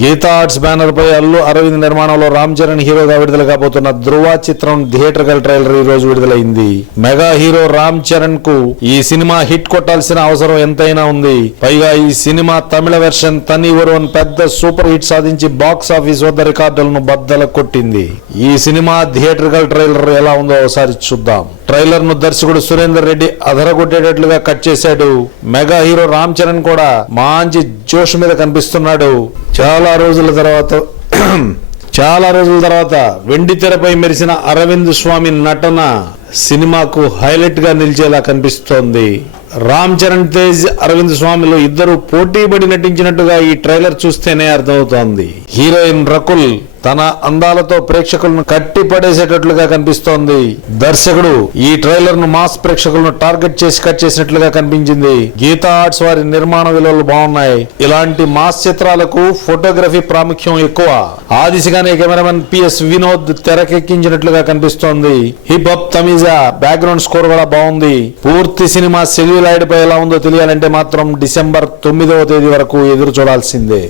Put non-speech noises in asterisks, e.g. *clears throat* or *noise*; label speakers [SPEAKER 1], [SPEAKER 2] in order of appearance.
[SPEAKER 1] Gita arts banner పై అల్లు అరవింద్ నిర్మాణంలో రామ్ చరణ్ హీరోగా విడుదల కాబోతున్న ధృవ చిత్రం థియేటర్కల్ ట్రైలర్ ఈ రోజు విడుదలైంది. మెగా హీరో రామ్ చరణ్కు ఈ సినిమా హిట్ కొట్టాల్సిన అవసరం ఎంతైనా ఉంది. పైగా ఈ సినిమా తమిళ వెర్షన్ తని ఒరువన్ పెద్ద సూపర్ హిట్ సాధించి బాక్స్ ఆఫీస్ వద్ద రికార్డులను బద్దల కొట్టింది. ఈ సినిమా థియేటర్కల్ ట్రైలర్ ఎలా ఉందో ఒకసారి చూద్దాం. ట్రైలర్ను దర్శకుడు సురేందర్ రెడ్డి అదరగొట్టేటట్లుగా కట్ చేశాడు. మెగా హీరో రామ్ చరణ్ కూడా మంచి జోష్ మీద కనిపిస్తున్నాడు. చాలా రోజుల తర్వాత *clears throat* చాలా రోజుల తర్వాత వెండి తెరపై మెరిసిన అరవింద్ స్వామి నటన సినిమాకు హైలైట్గా నిలిచేలా కనిపిస్తోంది. రామ్ చరణ్ తేజ్ అరవింద్ స్వామిలు ఇద్దరు పోటీపడి నటించినట్టుగా ఈ ట్రైలర్ చూస్తేనే అర్థమవుతోంది. హీరోయిన్ రకుల్ తన అందాలతో ప్రేక్షకులను కట్టి పడేసేటట్లుగా కనిపిస్తోంది. దర్శకుడు ఈ ట్రైలర్ను మాస్ ప్రేక్షకులను టార్గెట్ చేసి కట్ చేసినట్లుగా కనిపించింది. గీతా ఆర్ట్స్ వారి నిర్మాణ విలువలు బాగున్నాయి. ఇలాంటి మాస్ చిత్రాలకు ఫోటోగ్రఫీ ప్రాముఖ్యం ఎక్కువ. ఆ దిశగానే కెమెరామెన్ పిఎస్ వినోద్ తెరకెక్కించినట్లుగా కనిపిస్తోంది. Hip hop Tamizha background score కూడా బాగుంది. పూర్తి సినిమా సెల్యులాయిడ్ పై ఎలా ఉందో తెలియాలంటే మాత్రం డిసెంబర్ తొమ్మిదవ తేదీ వరకు ఎదురు చూడాల్సిందే.